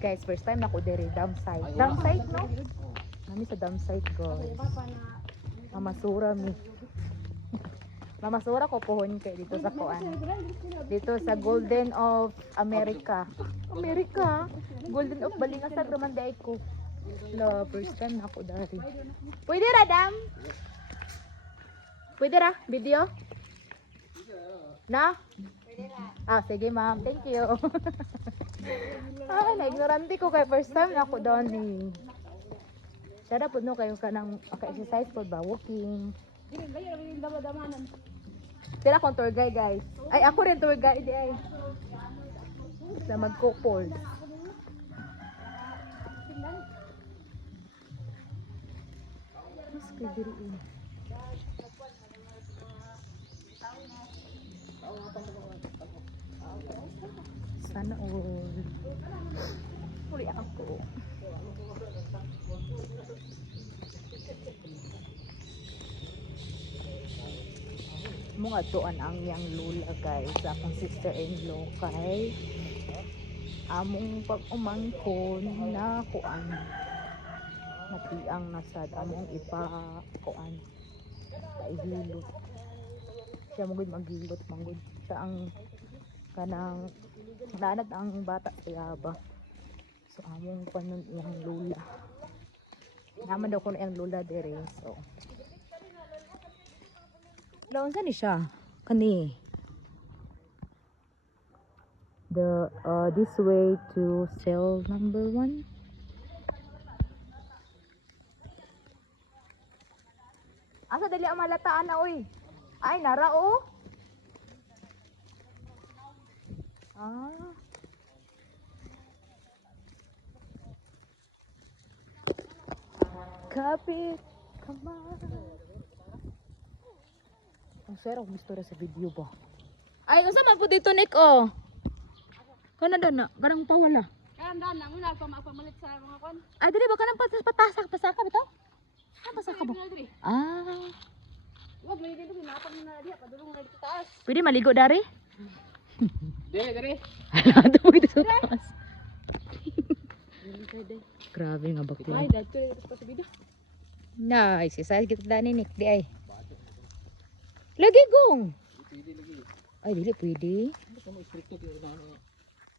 Guys, first time ako diri dam site. Dam site no? Nami sa dam site guys. Mamasura mi. Mamasura ko pohon kay dito sa kuan. Dito sa Golden of America. America? Golden of Balingasag raman day ko. La, first time na ako dari. Pwede ra dam? Pwede ra video? Na? Ah, sige ma'am. Thank you. Ay, na-ignorante ko kay first time na ako doon eh. Sada po no kayo ka ng exercise po ba? Walking. Sila akong tour guide guys. Ay, ako rin tour guide ay. Sa mag-couple. Mas kayo diri eh. Sana all. Huli ako. Mga tuan ang yang lula guys. Akong sister-in-law kay among pag-umangkon na kuan. Natiang nasad among ipa-kuan. Paihilot. Siya magud maghilot manggod. Siya ang kanang nanad ang bata sa yaba. So among panon iyang lula. Naman daw ko na iyang lula dire. So lawan sa ni siya kani the this way to cell number 1. Asa dali ang malataan na oy. Ay nara oh. Ah. Kapit kamay. Ang sarap ng istorya sa video ba? Ay, unsa man po dito Nick oh. Kana na, garang pawala. Kaya na mo nagpamalit sa mga kon. Ay, dili ba kanang patasak pasaka bitaw? Ah, pasaka ba? Ah. Wag may dito pinapag na diha padulong na dito taas. Pwede maligo dari? Dire. Hala, mo dito sa taas. Grabe nga bakit Ay, yan. dato pa sa video. Nice, isa kita dani Nick di ay. Lagi gong. Pwede lagi. Ay, dili pwede. Ano mo istrikto dito na.